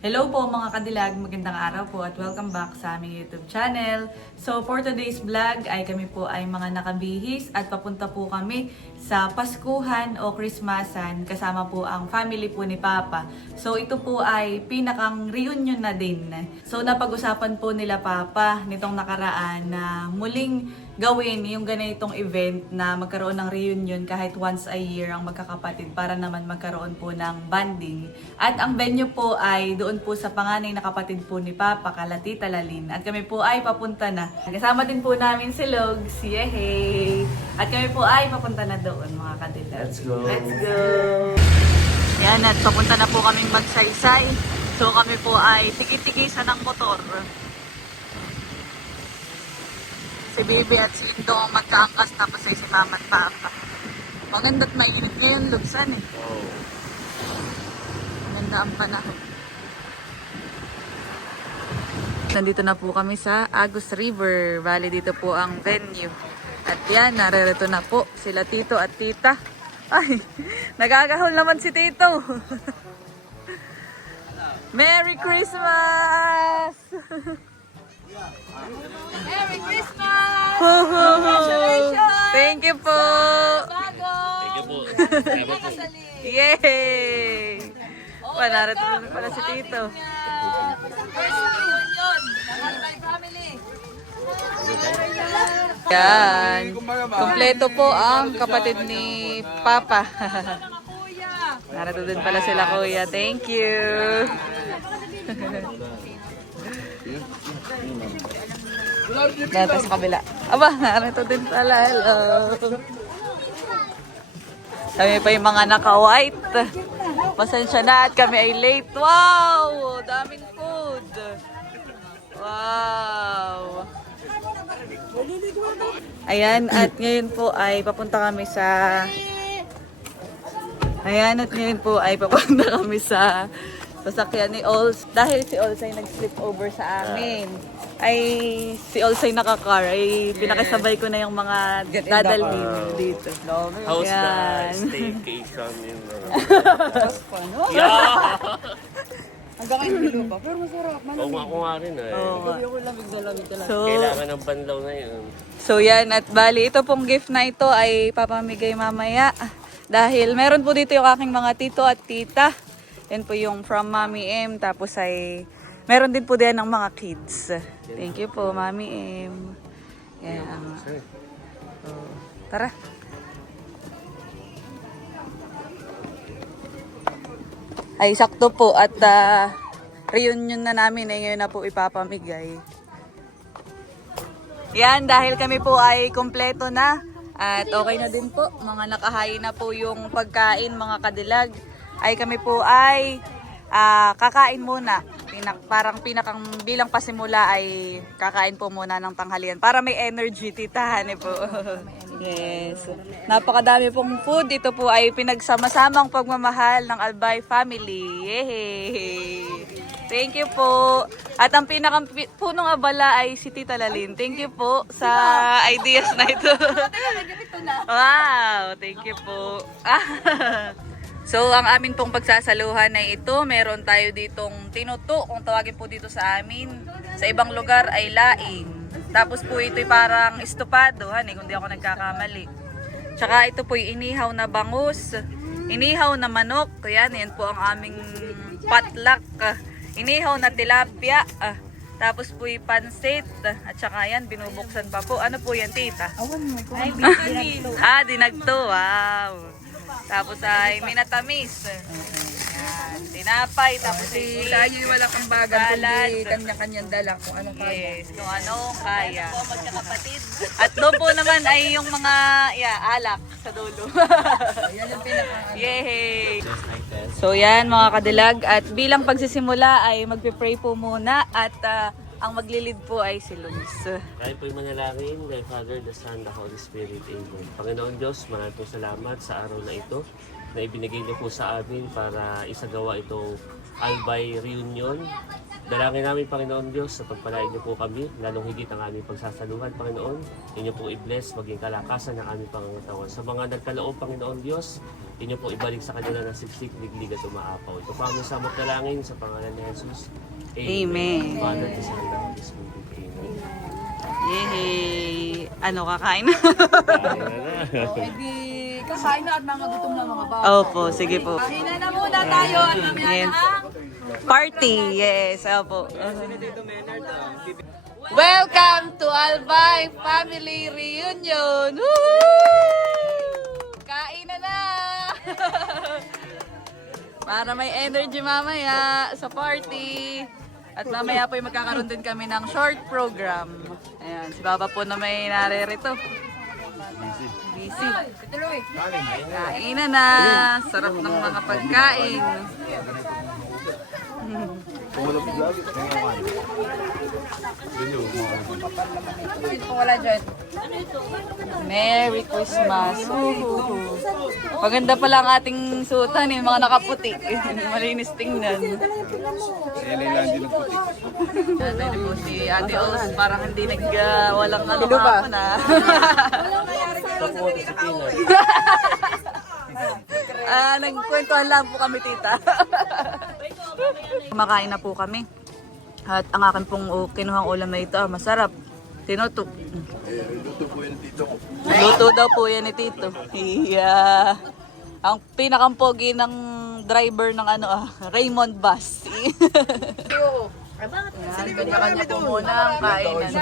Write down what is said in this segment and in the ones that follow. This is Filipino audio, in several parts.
Hello po mga kadilag, magandang araw po at welcome back sa aming YouTube channel. So for today's vlog ay kami po ay mga nakabihis at papunta po kami sa Paskuhan o Christmasan kasama po ang family po ni Papa. So ito po ay pinakang reunion na din. So napag-usapan po nila Papa nitong nakaraan na muling gawin yung ganitong event na magkaroon ng reunion kahit once a year ang magkakapatid para naman magkaroon po ng bonding. At ang venue po ay doon po sa panganay na kapatid po ni Papa, kala Tita Lalin. At kami po ay papunta na. Kasama din po namin si Logs, yehey! At kami po ay papunta na doon mga kadilag. Let's go! Let's go! Yan, at papunta na po kaming magsaysay. So kami po ay tikit-tikisan ng motor. Si Bibi at si Indo ang magkaangkas tapos ay si Mama at Papa. Maganda't mainit ngayon, Lugsan eh. Oh. Maganda ang panahon. Nandito na po kami sa Agus River. Bali dito po ang venue. At yan, naririto na po sila Tito at Tita. Ay, nagagahol naman si Tito. Merry Christmas! Merry Christmas! Congratulations! Thank you po! Thank you po. Yay! Narito na pala si Tito. First reunion ng Albay family. Yan. Kompleto po ang kapatid ni Papa. Mga kuya. Narito din pala sila kuya. Thank you. Dito sa kabila. Aba, narito din pala. Hello. Kami pa yung mga naka-white. Pasensya na at kami ay late. Wow! Daming food. Wow! Ayan, at ngayon po ay papunta kami sa... Ayan, at ngayon po ay papunta kami sa sasakyan ni Ols. Dahil si Ols ay nag-slip over sa amin. Ay, si Ols ay naka-car. Ay, pinakasabay ko na yung mga dadalhin dito. How's Yan. the staycation in Hanggang kayo bilo pa. Pero masarap. Ako nga rin eh. Oo nga. Ako lamig na lamig talaga. So, Kailangan ng banlaw na yun. so yan, at bali, ito pong gift na ito ay papamigay mamaya. Dahil meron po dito yung aking mga tito at tita. Yan po yung from Mami M. Tapos ay meron din po din ng mga kids. Thank you po, Mami M. Yan. So, tara. Ay, sakto po. At reunion na namin. Ay, ngayon na po ipapamigay. Yan, dahil kami po ay kompleto na. At okay na din po. Mga nakahain na po yung pagkain, mga kadilag. Ay kami po ay kakain muna. Parang pinakang bilang pasimula ay kakain po muna ng tanghalian para may energy, titahan po. Yes. Napakadami pong food. Ito po ay pinagsama-samang pagmamahal ng Albay family. Yay! Thank you po. At ang pinakang punong abala ay si Tita Lalin. Thank you po sa ideas na ito. Wow! Thank you po. So, ang amin pong pagsasaluhan ay ito. Meron tayo ditong tinuto. Kung tawagin po dito sa amin. Sa ibang lugar ay laing. Tapos po ito'y parang estopado. Kung di ako nagkakamali. Tsaka ito po'y inihaw na bangus. Inihaw na manok. Yan po ang aming potluck. Inihaw na tilapia. Tapos po'y pansit. At saka yan, binubuksan pa po. Ano po yan, tita? Ay, dinagto. Dinagto. Wow. Tapos ay minatamis. Yan. Tinapay. Tapos ay Lagi wala kang bagan salad. kundi kanya-kanyang dala kung anong kaya. Yes, kung ano kaya. At doon po naman ay yung mga alak sa dulo. Yan yung pinaka Yay! So yan mga kadilag, at bilang pagsisimula ay magpe-pray po muna at ang maglilid po ay si Luis. Tayo po'y manalangin kay Father, the Son, the Holy Spirit. Amen. Panginoon Diyos, maraming salamat sa araw na ito na ibinigay niyo po sa amin para isagawa itong Albay Reunion Dalangin namin, Panginoon Diyos, sa pagpalain niyo po kami, lalong higit ang aming pagsasaluhan, Panginoon. Inyo po i-bless, maging kalakasan ng aming pangangatawan. Sa mga nagkaloob, Panginoon Diyos, inyo po ibalik sa kanila na siksik, liglig at umaapaw. Ito po aming samot dalangin sa pangalan ni Jesus. Amen. Father, the Son, and the Holy Spirit. Amen. Yay! Ano, kakain na? Eh di, kakain na at mga gutom na mga bata. Opo, sige po. Kain na muna tayo at mamaya Yes. na ang Party, yes. Opo. Welcome to Albay Family Reunion! Woo! Kain na! Para may energy mamaya sa party. At mamaya po ay magkakaroon din kami ng short program. Ayan, si Baba po na may naririto. Busy. Kain na. Sarap ng mga pagkain. Kung wala dyan. Merry Christmas. Woohoo. Maganda pala ang ating suotan, yung mga nakaputi. Malinis tingnan. Tatay po si Ate Os, parang hindi walang ano ako na. Nagkwentuhan lang po kami, tita. Kumakain na po kami. At ang akin pong kinuhang ulam na ito, masarap. Tinuto. Luto po yung tito ko. Luto daw po yan ni Tito. Yeah. Ang pinakampogi ng driver ng Raymond Bus. Kanya-kanya po muna ang kainan.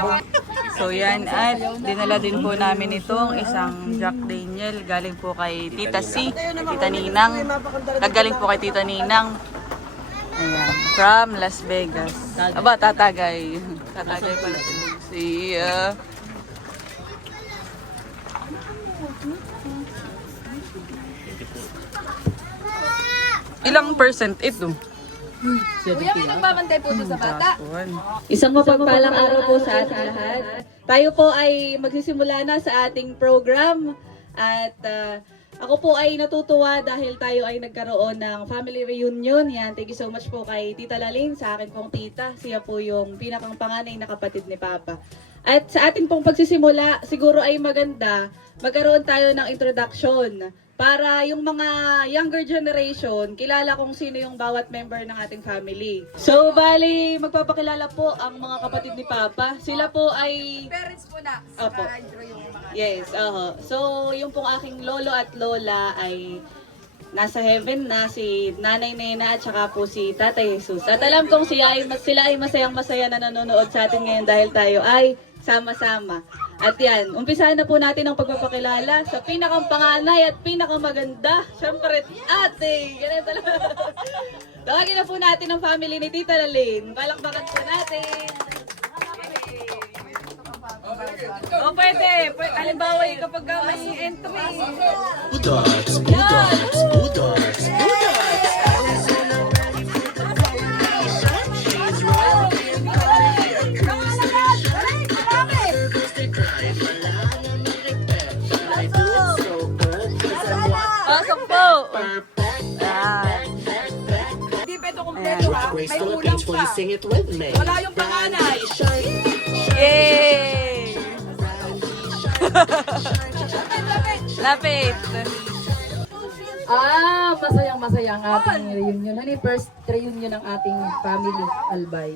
So yan, at dinala din po namin itong isang Jack Daniel. Galing po kay Tita C, Tita Ninang. Naggaling po kay Tita Ninang. Ayan, from Las Vegas. Aba, tatagay. Tatagay pala si ilang percent ito? Kuya, may nagbabantay po sa bata. Isang mapagpalang araw po sa ating lahat. Tayo po ay magsisimula na sa ating program at ako po ay natutuwa dahil tayo ay nagkaroon ng family reunion. Yan, thank you so much po kay Tita Lalin, sa akin pong tita. Siya po yung pinakang panganay na kapatid ni Papa. At sa ating pong pagsisimula, siguro ay maganda magkaroon tayo ng introduction para yung mga younger generation, kilala kung sino yung bawat member ng ating family. So, bali, magpapakilala po ang mga kapatid ni Papa. Sila po ay... Parents po na. Opo. Saka yung mga... Yes, So, yung pong aking lolo at lola ay nasa heaven na, si Nanay Nena at saka po si Tatay Jesus. At alam kong sila ay masayang-masaya na nanonood sa atin ngayon dahil tayo ay sama-sama. At yan, umpisahan na po natin ang pagpapakilala sa pinakang panganay at pinakamaganda. Siyempre, ate! Ganito lang. Tawagin na po natin ang family ni Tita Lalin. Palakpakan po natin. O pwede. Halimbawa yung kapag may entry. Bulldogs, bulldogs, bulldogs, bulldogs. Pasok po! Hindi pa ito kompleto ha. May kulang pa. Wala yung panganay. Yay! Lapit! Masayang-masaya ang ating reunion. Ano yung first reunion ng ating family, Albay.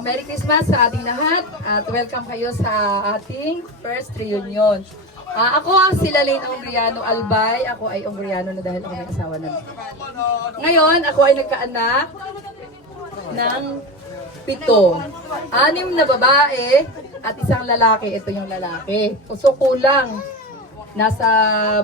Merry Christmas sa ating lahat at welcome kayo sa ating first reunion. Ako si Lalin Ongriano Albay. Ako ay Ongriano na dahil ako may asawa na. Ngayon, ako ay nagkaanak ng 7. 6 na babae at isang lalaki. Ito yung lalaki. So kulang. Nasa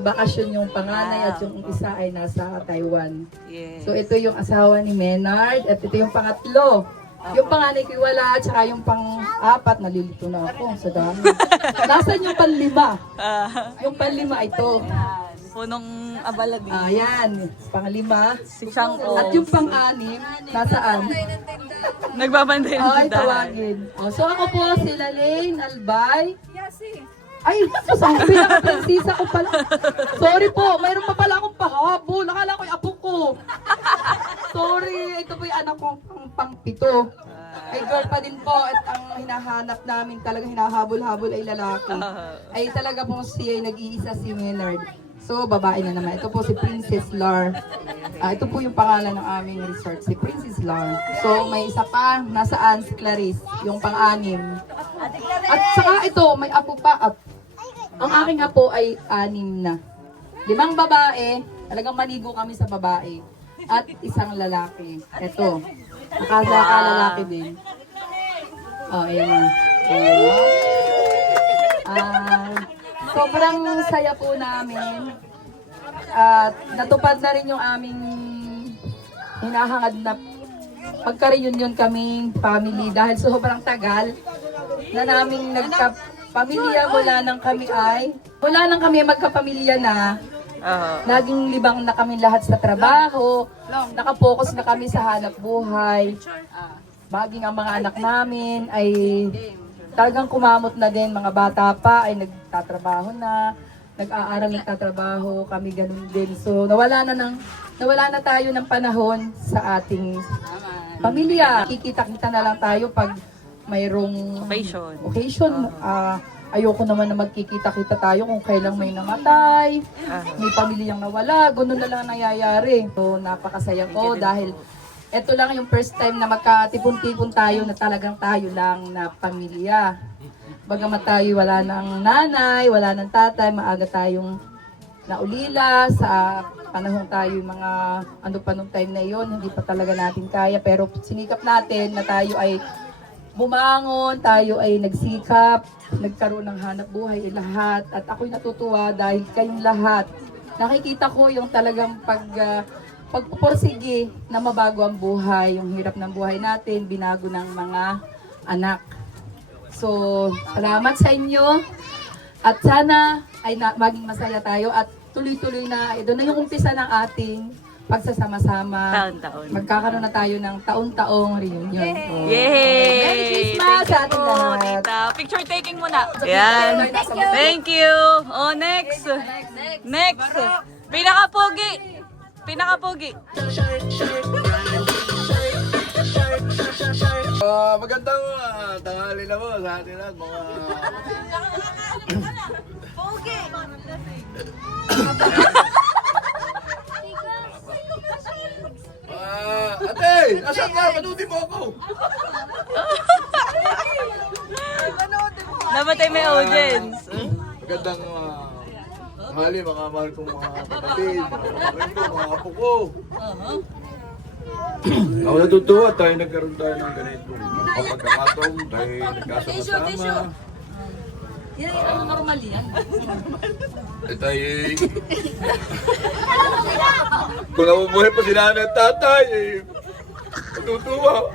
bakasyon yung panganay at yung isa ay nasa Taiwan. Yes. So ito yung asawa ni Menard at ito yung pangatlo. Yung panganay ko wala at saka yung pang-apat nalilito na ako sa dami. Nasaan yung panlima? Yung panlima ito. Punong abala din. Ayan, panglima. Si Chanko. At yung pang-anim, nasaan? Nagbabantay ng Ay, tindahan. tawagin. So ako po si Lalane Albay. Ay, sabi na prinsesa ko pala. Sorry po, mayroon pa pala akong pahabol. Nakala ko yung apo ko. Sorry, ito po yung anak ko pang 7. ay girl pa din po at ang hinahanap namin talaga hinahabol-habol ay lalaki. Ay talaga pong siya ay nag-iisa si Maynard. So, babae na naman. Ito po si Princess Lar. Ito po yung pangalan ng aming resort, si Princess Lar. So, may isa pa, nasaan si Clarice, yung pang-anim. At saka ito, may apo pa. At ang aking apo ay 6 na. 5 babae, talagang manigo kami sa babae. At isang lalaki. Ito, nakalalaki din. Oh, ayan na. Sobrang saya po namin. At natupad na rin yung aming hinahangad na pagka-reunion kaming family dahil sobrang tagal na naming nagka-pamilya mula nang kami magka-pamilya na. Naging libang na kami lahat sa trabaho, nakapokus na kami sa hanap buhay. Maging ang mga anak namin ay talagang kumamot na din, mga bata pa ay nagtatrabaho na, nag-aaral, nagtatrabaho, kami ganun din. So nawala na tayo ng panahon sa ating pamilya. Kikita-kita na lang tayo pag mayroong occasion. Ayoko naman na magkikita-kita tayo kung kailang may namatay, may pamilyang nawala, gano'n na lang nangyayari. So napakasaya ko dahil ito lang yung first time na magkatipon-tipon tayo na talagang tayo lang na pamilya. Bagamat tayo wala ng nanay, wala ng tatay, maaga tayong naulila sa panahon tayo mga ano pa nung time na yon, hindi pa talaga natin kaya. Pero sinikap natin na tayo ay bumangon, tayo ay nagsikap, nagkaroon ng hanap buhay lahat. At ako'y natutuwa dahil kayong lahat, nakikita ko yung talagang pagpupursige na mabago ang buhay, yung hirap ng buhay natin, binago ng mga anak. So, salamat sa inyo at sana ay maging masaya tayo at tuloy-tuloy na, ito na yung umpisa ng ating pagsasama-sama. Taon-taon. Magkakaroon na tayo ng taon-taong reunion. Oh. Yay! Merry Christmas sa ating po, lahat. tita. Picture taking muna. Yan. Thank you. Oh, next. Next. Pinaka-pogi. Magandang tanghali na po sa atin lahat, mga... Ate! Asan ka? Panutin mo ako! Dapat ay may audience. Magandang tanghali, mga mahal kong mga kapatid, mga kapatid ko, mga apo ko. Ako natutuwa tayo nagkaroon tayo ng ganito. Pagkakataon tayo nagkasama-sama. Yan ang normal yan. Tayo kung nabubuhay pa sila ng tatay, natutuwa.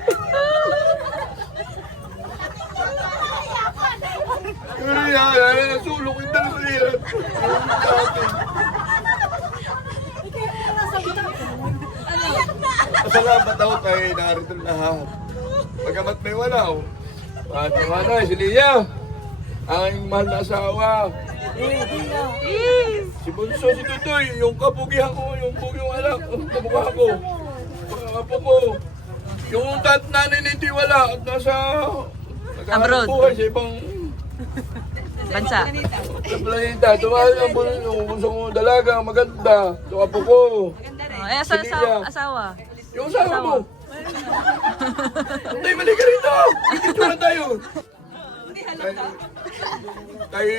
Pero yan, nasulok yung dalawaliran. Masalamat ako tayo narito lahat. Pagkamat may walaw. At yung nanay, si Lia, ang aking mahal na asawa. Si Bunso, si Tutoy, yung kapugihan ko, yung pugyong anak, ang kamukha ko. Mga apo ko. Yung nanay nito wala at nasa Abroad. buhay sa ibang Bansa. planeta. Tumahal ang bunso ko dalaga, maganda. Yung apo ko. Eh, asawa. Yung asawa mo. Tay, mali ka rito! Picture tayo! Tayo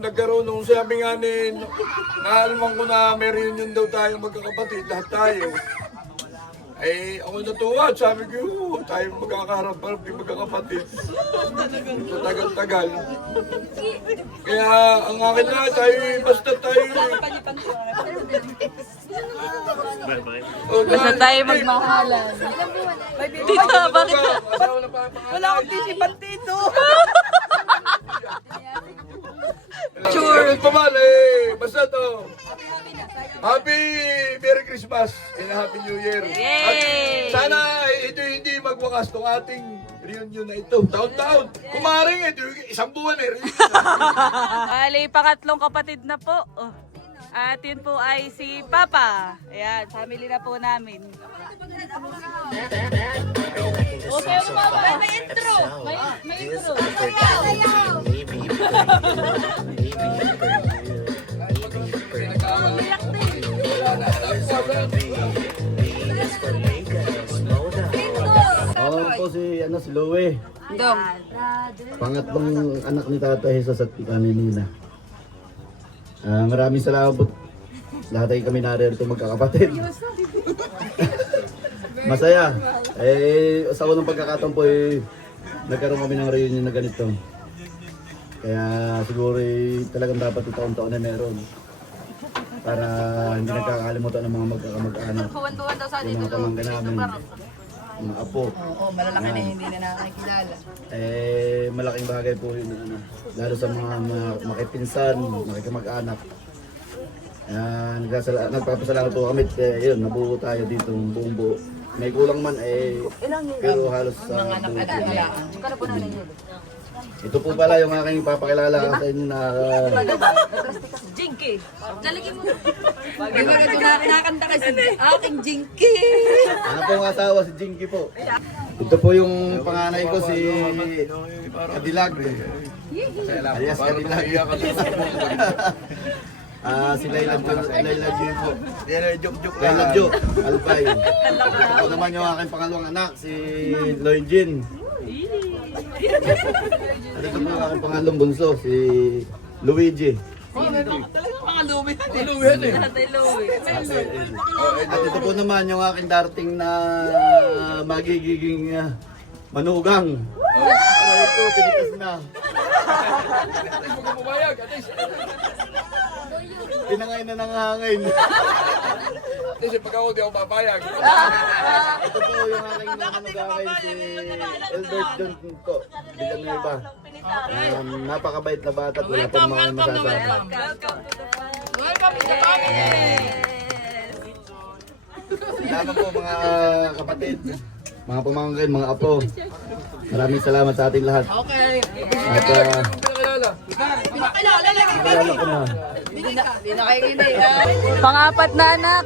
nagkaroon nung sabi nga ni, naalaman ko na may reunion daw tayo magkakapatid, lahat tayo. Ay, ako natuwa at sabi ko, tayo magkakaharap-harap yung magkakapatid. Sa tagal-tagal. Kaya ang akin na, tayo, basta tayo. Basta tayo magmahalan. Tita, bakit? Wala akong tisipan dito. Sure. Basta to. Happy Merry Christmas and Happy New Year. Yay! At sana ito hindi magwakas tong ating reunion na ito. Taon-taon. Kumaring ito, isang buwan reunion. Bali, pangatlong kapatid na po. Oh. At yun po ay si Papa. Ayan, family na po namin. Okay, Papa. Ako po si Louie. Dong. Pangatlong anak ni Tata Jesus at ni Nina. Maraming salamat po. Lahat ay kami narito magkakapatid. Masaya. Sa unang pagkakataon po nagkaroon kami ng reunion na ganito. Kaya siguro talagang dapat taon-taon na meron. Para hindi nagkakalimutan ng mga magkakamag-anak. Buwan-buwan daw sa Yung mga pamangkin namin. Mga apo. Oo, malalaki na hindi na nakakilala. Malaking bagay po yun, lalo sa mga makipinsan, makikamag-anak. Nagpapasalamat po kami, yun, nabuo tayo dito buong buo. May kulang man pero halos sa buong buo. Ito po pala yung aking papakilala sa inyo na Jinky. Lalagyan mo. Di ba ito nakakanta kasi aking Jinky. ano po ang asawa si Jinky po. Ito po yung panganay ko si Cadillac. Alias Cadillac. Si Layla Jo po. Layla Jo, Albay. Ito naman yung aking pangalawang anak, si Lloyd Jean. At ito po yung aking pangalawang bunso, si Luigi. At ito po naman yung aking darating na magiging manugang. Ito, pinitas na. Pinangay na ng hangin. Kasi pag ako di ako papayag. Ito po yung aking nanganugakay si Albert John po. Villanueva. Napakabait na bata at wala pang mga masasabi. Welcome to the family. Salamat po mga kapatid, mga pamangkin, mga apo. Maraming salamat sa ating lahat. Okay. At Pinakilala lang. kilala ko na. Hindi na kayo hindi. Pang-apat na anak.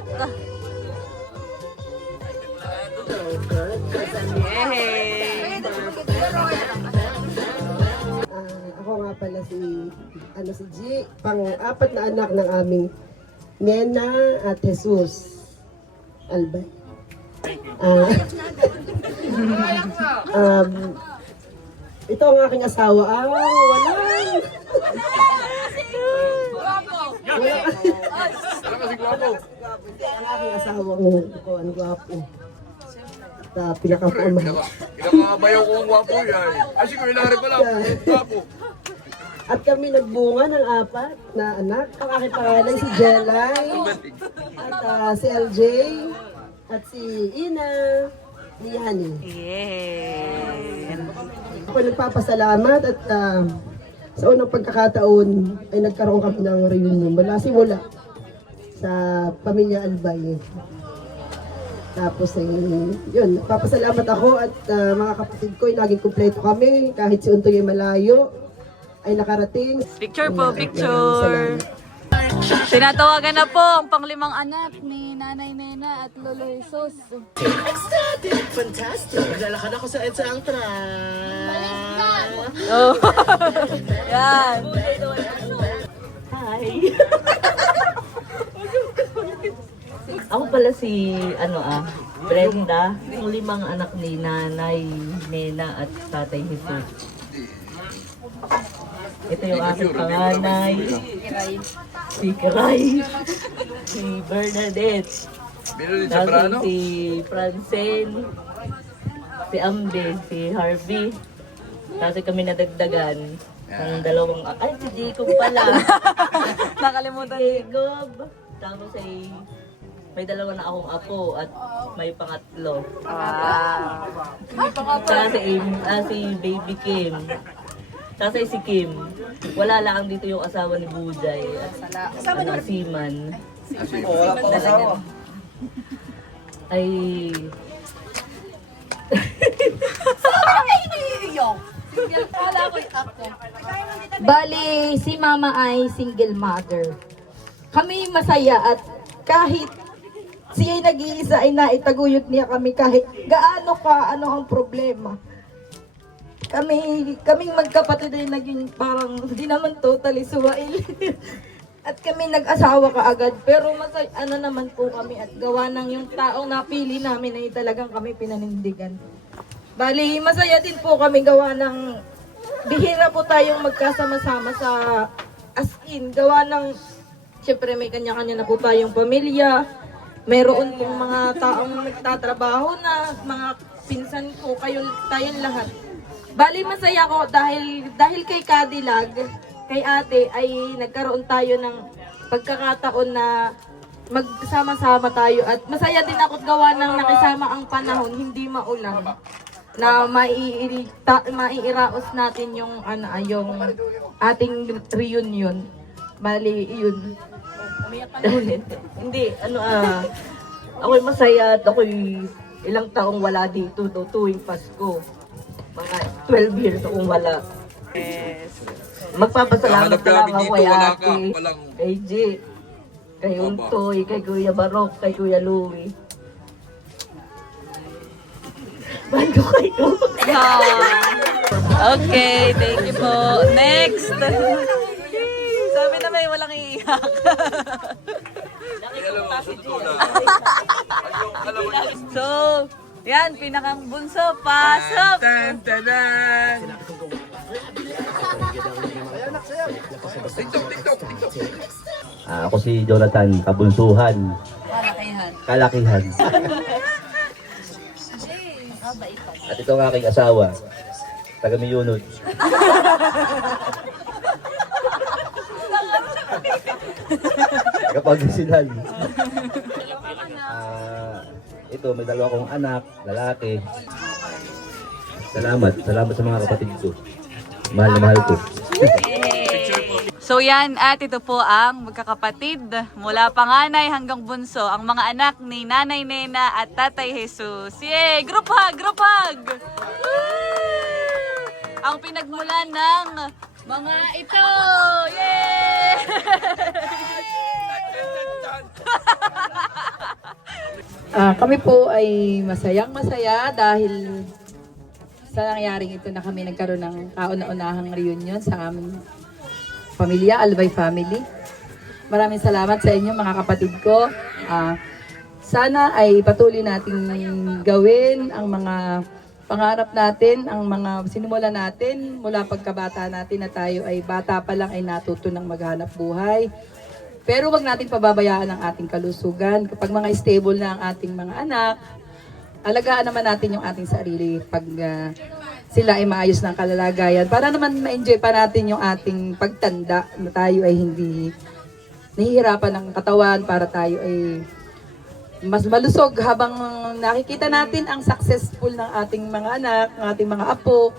Ako nga pala si G, pang-apat na anak ng aming Nena at Jesus Albay. Ito ang aking asawa. Walang! Wala kasi gwapo. Ang aking asawa ko, ang gwapo. At pinakapamahal. Pinakabayaw ko ang gwapo yan. Kasi ko inari pala, gwapo. At kami nagbunga ng apat na anak. Ang aking pangalan si Jelay, at si LJ, at si Ina, ni Yani. Ako nagpapasalamat at sa unang pagkakataon ay nagkaroon kami ng reunion. Wala simula sa pamilya Albay. Tapos yun, nagpapasalamat ako at mga kapatid ko ay naging kumpleto kami. Kahit si Untoy ay malayo, ay nakarating. Picture po, Salamat. picture. Tinatawagan na po ang panglimang anak ni Nanay Nena at Lolo Jesus. Fantastic! Lalakad ako sa EDSA ang Oh. Yan. Ako pala si Brenda, yung 5 anak ni Nanay, Nena at Tatay Jesus. Ito yung aking panganay, si Kiray, si Bernadette, Binulid sa tapos Brano. si Francine, si Ambe, si Harvey. Tapos kami nadagdagan ng dalawang, si Jacob pala. Nakalimutan. Jacob. Tapos may dalawa na akong apo at may pangatlo. Tapos si Baby Kim. Tapos si Kim. Wala lang dito yung asawa ni Bujay. At Siman. Wala pa asawa. Ay... Bali, si Mama ay single mother. Kami masaya at kahit siya'y nag-iisa ay naitaguyod niya kami kahit gaano ka, ano ang problema. kaming magkapatid ay naging parang hindi naman totally suwail. At kami nag-asawa kaagad, pero ano naman po kami at gawa ng yung taong napili namin ay talagang kami pinanindigan. Bali, masaya din po kami gawa ng bihira po tayong magkasama-sama sa as in, gawa ng siyempre may kanya-kanya na po tayong pamilya. Mayroon pong mga taong nagtatrabaho na mga pinsan ko, tayong lahat. Bali masaya ko dahil kay Cadillac, kay ate ay nagkaroon tayo ng pagkakataon na magsama-sama tayo at masaya din ako gawa ng nakisama ang panahon, hindi maulan. Na maiiraos natin yung yung ating reunion. Bali, yun. Hindi, ako'y masaya at ako'y ilang taong wala dito tuwing Pasko. Mga 12 years akong wala. Yes. Magpapasalamat lang ako kay wala ate, ka, walang... kay G, kay Untoy, kay Kuya Barok, kay Kuya Louie. Mahal ko kayo. Okay, thank you po. Next! Sabi na may walang iiyak. So, yan, pinakang bunso, pasok! Ako si Jonathan Kabunsuhan. Kalakihan. At ito ang aking asawa, taga Miyunod. Kapag-sinan. Ito, may dalawa akong anak, lalaki. Salamat sa mga kapatid ko. Mahal na mahal ko. So yan, at ito po ang magkakapatid mula panganay hanggang bunso, ang mga anak ni Nanay Nena at Tatay Jesus. Yay! Group hug! Group hug! Woo! Ang pinagmulan ng mga ito! Yay! Kami po ay masayang-masaya dahil sa nangyaring ito na kami nagkaroon ng kauna-unahang reunion sa aming pamilya, Albay family. Maraming salamat sa inyo mga kapatid ko. Sana ay patuloy nating gawin ang mga pangarap natin, ang mga sinimula natin mula pagkabata natin na tayo ay bata pa lang ay natuto ng maghanap buhay. Pero wag natin pababayaan ang ating kalusugan. Kapag mga stable na ang ating mga anak, alagaan naman natin yung ating sarili pag sila ay maayos ng kalalagayan. Para naman ma-enjoy pa natin yung ating pagtanda na tayo ay hindi nahihirapan ng katawan, para tayo ay mas malusog habang nakikita natin ang successful ng ating mga anak, ng ating mga apo.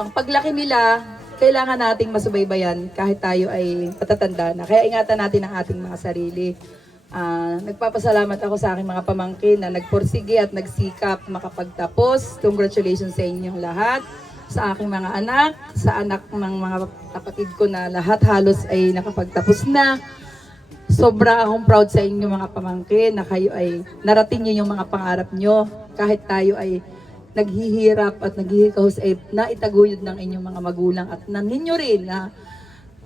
Ang paglaki nila, kailangan nating masubaybayan kahit tayo ay patatanda na. Kaya ingatan natin ang ating mga sarili. Nagpapasalamat ako sa aking mga pamangkin na nagporsige at nagsikap makapagtapos. Congratulations sa inyong lahat. Sa aking mga anak, sa anak ng mga kapatid ko na lahat halos ay nakapagtapos na. Sobra akong proud sa inyo mga pamangkin na kayo ay narating niyo yung mga pangarap nyo. Kahit tayo ay naghihirap at naghihikahos ay naitaguyod ng inyong mga magulang at ng ninyo rin na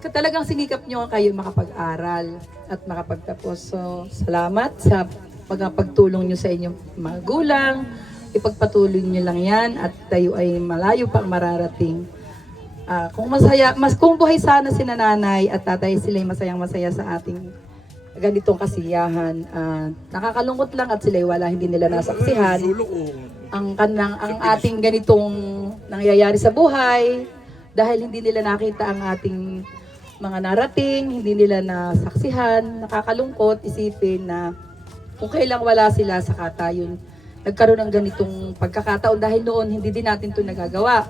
talagang sinikap nyo kayo makapag-aral at makapagtapos. So, salamat sa pagtulong nyo sa inyong magulang. Ipagpatuloy nyo lang yan at tayo ay malayo pang mararating. Kung buhay sana si nanay at tatay, sila ay masayang-masaya sa ating ganitong kasiyahan. Nakakalungkot lang at sila ay wala, hindi nila nasaksihan ang ating ganitong nangyayari sa buhay dahil hindi nila nakita ang ating mga narating, hindi nila nasaksihan. Nakakalungkot isipin na kung kailang wala sila saka tayo nagkaroon ng ganitong pagkakataon dahil noon hindi din natin ito nagagawa.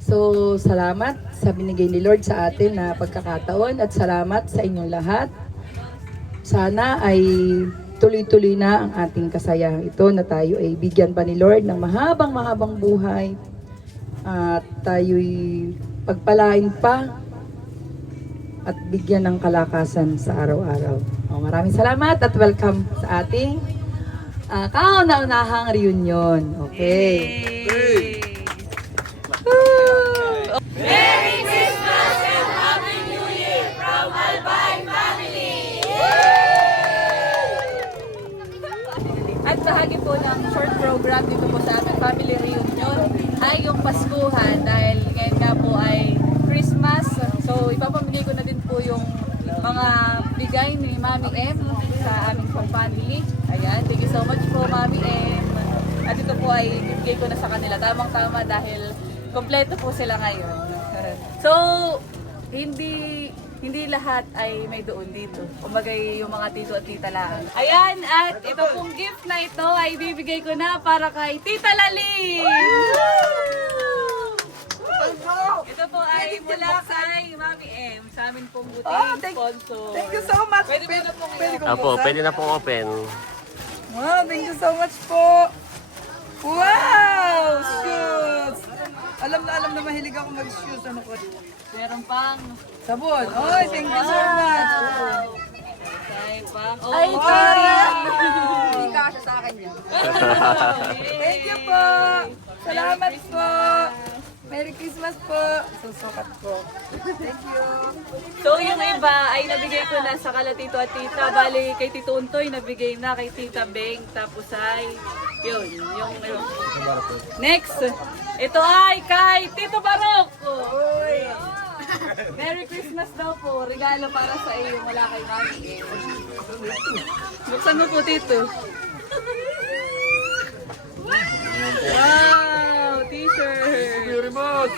So, salamat sa binigay ni Lord sa atin na pagkakataon at salamat sa inyong lahat. Sana ay tuloy-tuloy na ang ating kasayahan ito na tayo ay bigyan pa ni Lord ng mahabang-mahabang buhay at tayo'y pagpalain pa at bigyan ng kalakasan sa araw-araw. Maraming salamat at welcome sa ating kauna-unahang reunion. Okay. Yay! po ng short program dito po sa aming family reunion ay yung Paskuhan dahil ngayon nga po ay Christmas. So ipapamigay ko na din po yung mga bigay ni Mami M sa aming pong family. Ayan, thank you so much po Mami M. At ito po ay bibigay ko na sa kanila. Tamang-tama dahil kompleto po sila ngayon. So, hindi lahat ay may doon dito. Kumagay yung mga tito at tita lang. Ayan, at ito pong gift na ito ay bibigay ko na para kay Tita Lali! Ito po ay mula kay Mami M sa amin pong buting sponsor. Thank you so much. Pwede po na pong Apo, pwede na pong open. Wow, thank you so much po. Wow! Shoes! Alam na mahilig ako mag-shoes. Ano ko? meron pang Sabon. Oy, thank you so much. ay pang Ay, Hindi kasya sa akin yan. Thank you po. Salamat po. Merry Christmas po. Susukat po. Thank you. So yung iba ay nabigay ko na sa kala tito at tita. Bali kay Tito Untoy nabigay na kay Tita Beng. Tapos ay yun, yung next. Ito ay kay Tito Barok. Merry Christmas daw po. Regalo para sa iyo mula kay Mami. Buksan mo po Tito. Wow, t-shirt. Very much.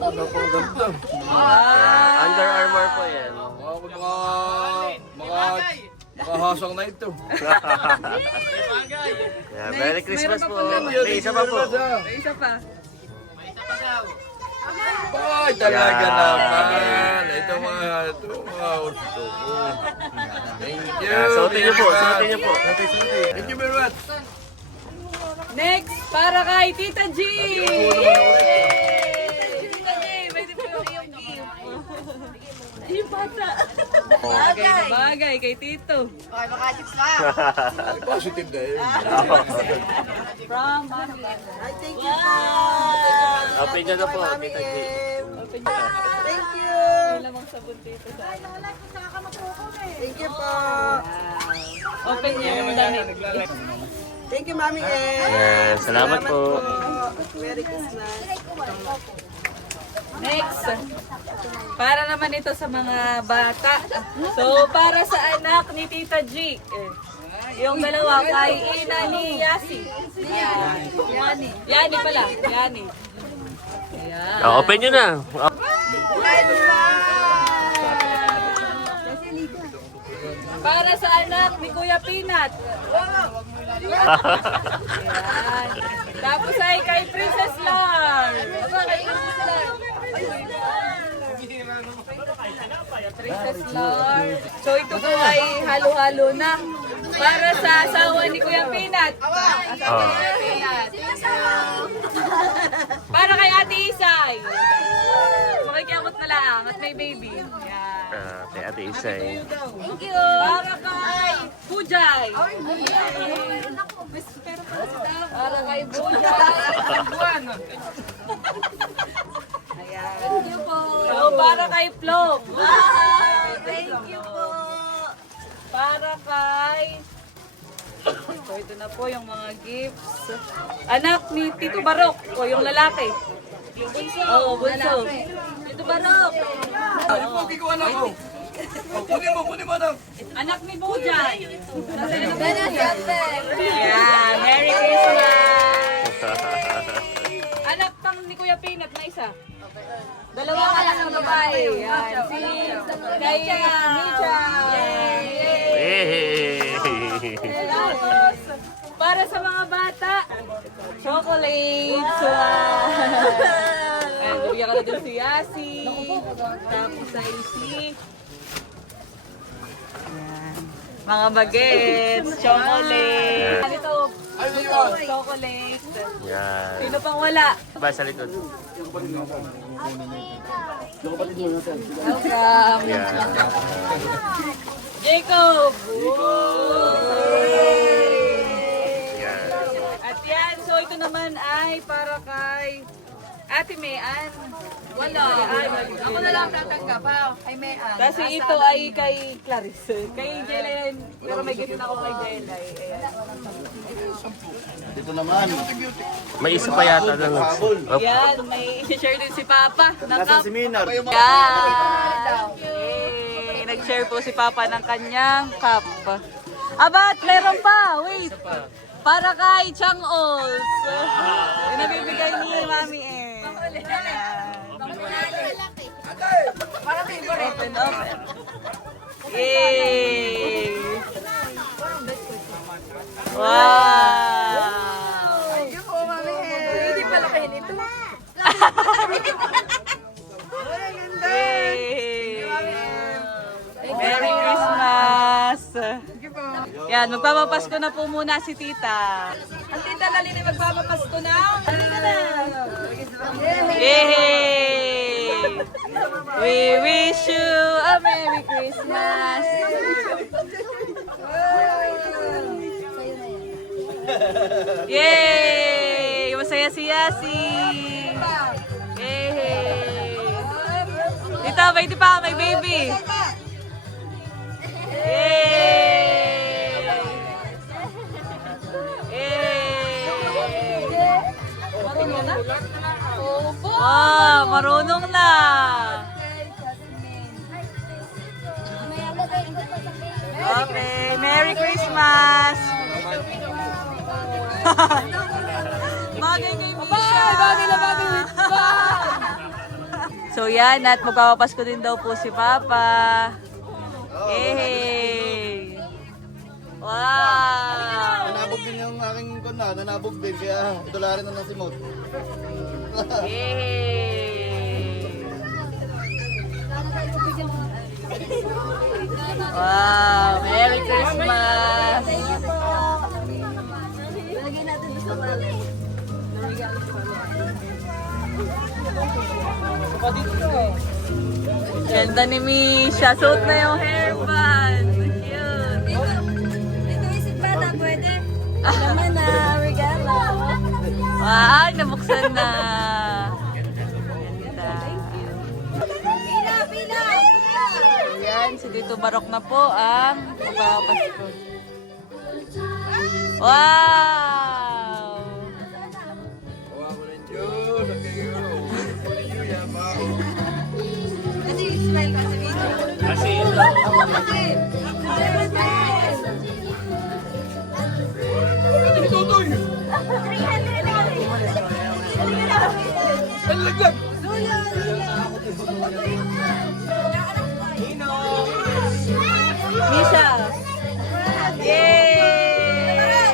Napakaganda. Under Armour po yan. Makahasang na ito. Yeah, Merry Christmas po. May May isa pa po. May isa pa. Ay, talaga naman. Ito mga orto ko. Thank you. Yeah, suotin niyo po. Suotin niyo po. Thank you very much. Next, para kay Tita G! Tita G, pwede po yung gift. Yung bata. Bagay na bagay kay Tito. Positive na yun. From Mami. Thank you po. Open niyo na po, Tita G. Thank you. May lamang sabon dito sa Thank you po. Open niya yung damit. Thank you, Mami M. Yan, salamat po. Merry Christmas. Next, para naman ito sa mga bata. So, para sa anak ni Tita G. Yung dalawa kay Ina ni Yasi. Yani pala. Yani. Ayan. Open niyo na. Para sa anak ni Kuya Pinat. Ayan. Tapos ay kay Princess Lar. Princess Lar. So ito po ay halo-halo na. Para sa asawa ni Kuya Pinat. Asawa ni Kuya Pinat. Para kay Ate Isay. Makikiamot na lang at may baby. Yan. Kay Ate Isay. Thank you. Para kay Pujay. Para kay Pujay. Ayan. Thank you po. So, para kay Flo. Thank you po. Para kay... So, ito na po yung mga gifts. Anak ni Tito Barok. O, yung lalaki. Yung bunso. Oo, bunso. Tito Barok. Ano po, gagawa na ako. Kunin mo na. Anak ni Bujay. Yeah, Merry Christmas. Anak pang ni Kuya Pinat na isa. Dalawa ka lang ng babae. Yan. Si Kaya. Yay! Tapos, para sa mga bata, chocolates. Wow. Ay, bigyan ka na dun si Yasi. Tapos ay si... Mga bagets, chocolate. Ano ito? Chocolate. Yan. Sino pang wala? Ba sa likod? Welcome. Yan. Jacob. Yan. At yan, so ito naman ay para kay Ate Mayan. Wala. Ako na lang tatanggap ha. Ay, may Kasi ito ay kay Clarice. Kay Jelay, pero may ganyan ako kay Jelay. Ayan. Dito naman. May isa pa yata na lang. Yan, may isi-share din si Papa ng Nasa cup. seminar. Yan! Yay! Nag-share po si Papa ng kanyang cup. Abat, meron pa! Wait! Para kay Chang Ols. Yung nabibigay ni Mami eh. Para favorite. Open, open. Yay! Wow! Thank you po, Mami. Hindi pala kayo nito. Yay! Merry Christmas! Yan, magpapapasko na po muna si Tita. Ang tita Lalini magpapapasko na. Halika na. Yay! We wish you a Merry Christmas! Yay! Masaya si Yasi! Yay! Tita, may pa, may baby! Yay! Yay! Marunong na? Wow, marunong na! Okay, Merry Christmas! Bagay kay Misha! Bagay na bagay! So yan, at magpapapasko din daw po si Papa. Yay! Wow! Nanabog din yung aking kuna, nanabog din. Kaya ito rin na nasimot. Yay! Wow! Merry Christmas! Ganda ni Misha. Suot na yung hairband. Cute. Ito isip ba na pwede? Naman na, regalo. Wow, nabuksan na. Pila, pila! Ayan, si Tito Barok na po ang magpapasko. Wow! Kawa ko ng Diyos. Ang kayo. Kunin nyo, yabang. Kasi smile kasi video. Kasi ito. Ito tutoy. Talaglag. Misha! Yay!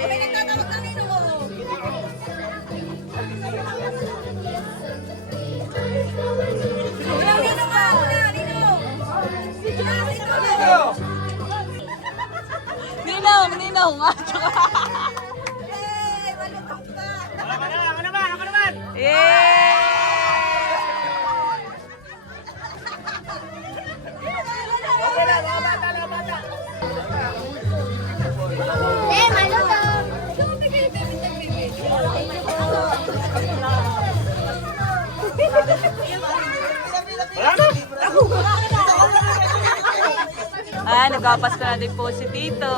May nagtatawag ng nino ko. Wala, nino ka! Wala, nino! Ninong! Ninong! Yay! Malutong ka! Yay! Eh, malutong! Ah, nagpapasko na din po si Tito.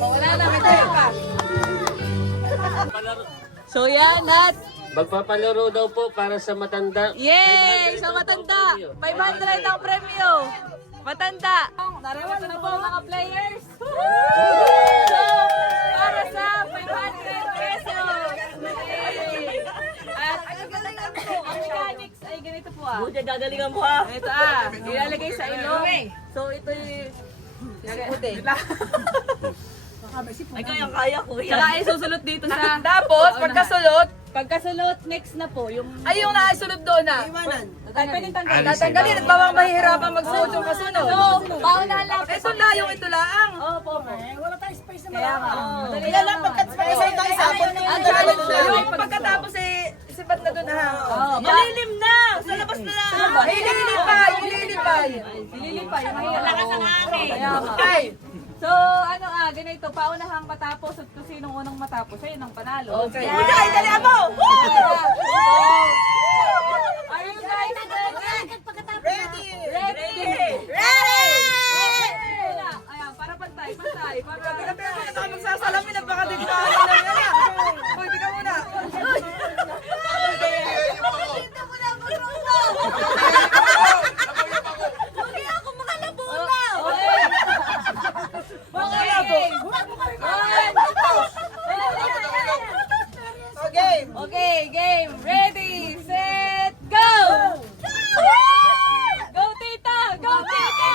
Wala na, may tayo pa. So yan, at Magpapalaro daw po para sa matanda. yay! 500 Sa daw matanda! po ang 500 ang premyo! Matanda! Narito na po ang mga players! So, para sa 500 pesos! Yay! At ang mechanics ay ganito po ah. Buti gagalingan mo ha. Ito ah, ilalagay sa ilong. So ito yung... Ay, kaya ko yan. Saka ay susulot dito sa... Tapos, Pagkasulot, next na po yung... ay yung nakasunod doon na. Ay, pwedeng tanggalin. Tatanggalin at bawang mahihirapan magsuot yung kasunod. So, paunahan lang. Ito na yung ito lang. Opo, opo. Wala tayong space na Kaya nga. Kaya lang pagka-space tayo sabon na yung challenge na yung pagkatapos sibat na doon ha. Malilim na! Sa labas na lang! Ilili pa! Ilili pa! Sililipay. Malakas ang hangin. So, ganito, paunahang matapos at kung sinong unang matapos, ayun ang panalo. Okay. Ay, dali mo! Are you guys ready? Ready! Ayan, para pantay. Para magsasalamin na baka dito. Hoy, tika muna. Hindi ako makalabunaw. Okay, game. Ready, set, go! Go, tita! Go, tita!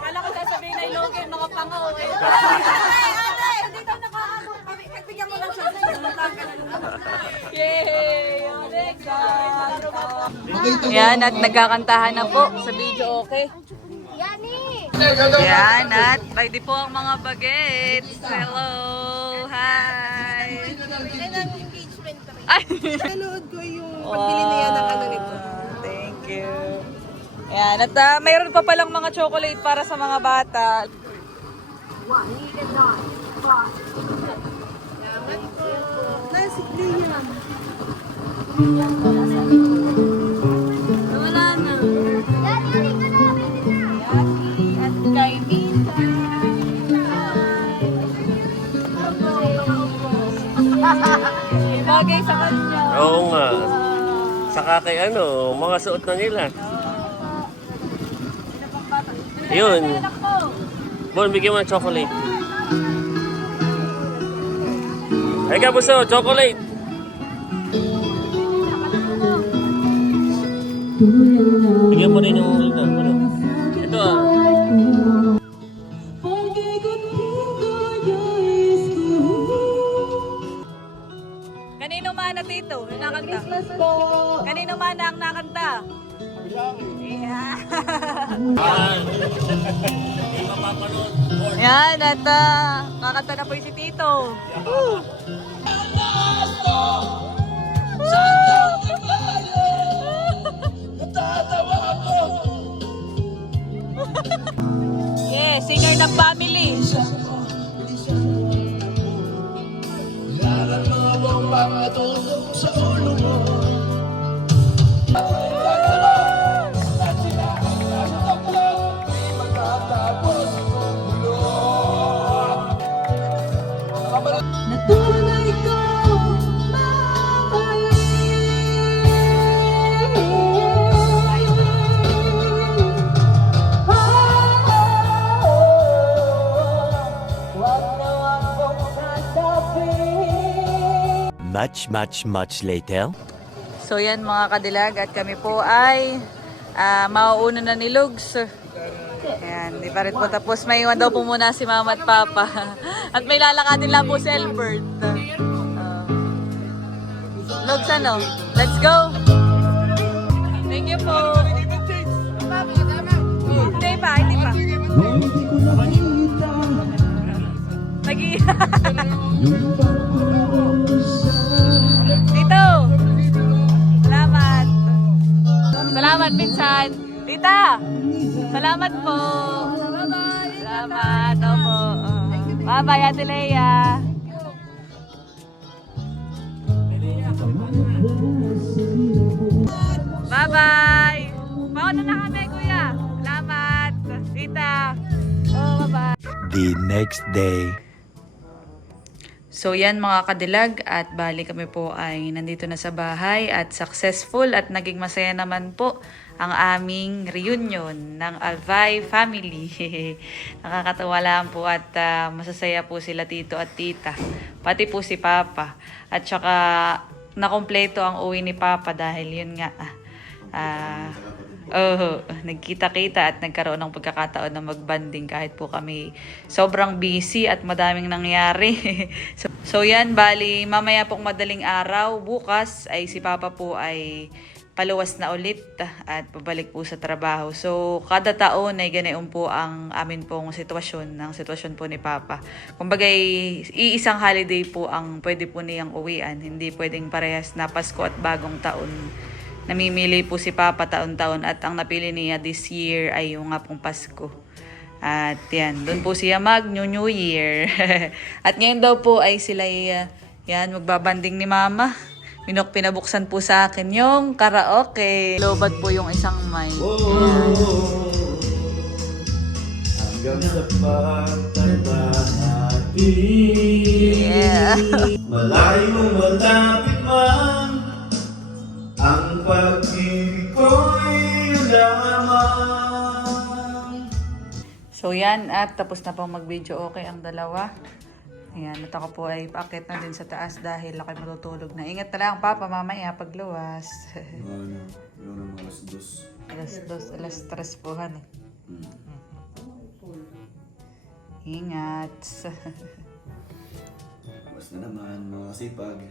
Kala ko sasabihin na ilogin mga pangaw eh. Hindi ka nakaabot. Nagbigyan mo lang siya. Yay! Yan, at nagkakantahan na po sa video, okay? Yan, at ready po ang mga bagets. Hello! Hi! Ay! Nanood ko yung pagbili niya ng ano nito. Thank you. Yan, at mayroon pa palang mga chocolate para sa mga bata. Nasi Liam. Wala na. At kay Mita. May bagay sa kanya. Oo nga. Saka kay mga suot na nila. Ayun. Bon, bigyan mo ng chocolate. Ay ka, buso, chocolate. Bigyan mo rin yung ito. Ito Kanino mana, Tito? Yung nakanta? Kanino mana ang nakanta? Yeah. Yan, at kakanta na po yung si Tito. Yeah, singer ng family. Much later. So yan mga kadilag, at kami po ay mauuna na ni Lugs. Ayan, di pa rin po tapos. May iwan daw po muna si Mama at Papa. At may lalakadin lang po si Albert. Lugs, let's go! Thank you po! Hindi pa. Tito! Salamat! Salamat, pinsan! Tita! Salamat po! Bye-bye! Salamat! Opo! Bye-bye, Ate Leia! Bye-bye! Pauna na kami, Kuya! Salamat! The next day. So yan mga kadilag, at bali kami po ay nandito na sa bahay at successful at naging masaya naman po ang aming reunion ng Albay family. Nakakatawa lang po at masasaya po sila tito at tita, pati po si Papa. At saka nakompleto ang uwi ni Papa dahil yun nga, nagkita-kita at nagkaroon ng pagkakataon na magbanding kahit po kami sobrang busy at madaming nangyari. so yan, bali mamaya pong madaling araw, bukas ay si Papa po ay paluwas na ulit at pabalik po sa trabaho. So kada taon ay ganoon po ang amin pong sitwasyon, ng sitwasyon po ni Papa. Kumbaga iisang holiday po ang pwede po niyang uwian, hindi pwedeng parehas na Pasko at bagong taon. Namimili po si Papa taon-taon at ang napili niya this year ay yung nga pong Pasko. At yan, doon po siya New Year. At ngayon daw po ay sila yan, magbabanding ni Mama. Pinabuksan po sa akin yung karaoke. Lobat po yung isang mic. Hanggang sa pagtanda natin. Yeah. Malayo malapit man, ang pag-ibig ko'y lamang. So yan, at tapos na pong mag-video okay ang dalawa. Ayan, at ako po ay paakit na din sa taas dahil ako'y matutulog na. Ingat na lang, Papa, mamaya pagluwas. Yun ang alas dos. alas 3 po, han. Ingat. Bukas na naman, mga sipag.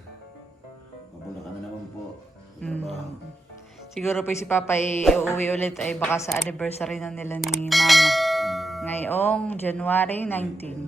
Mabula ka na naman po. Trabaho. Siguro po si Papa ay uuwi ulit ay baka sa anniversary na nila ni Mama. Ngayong January 19.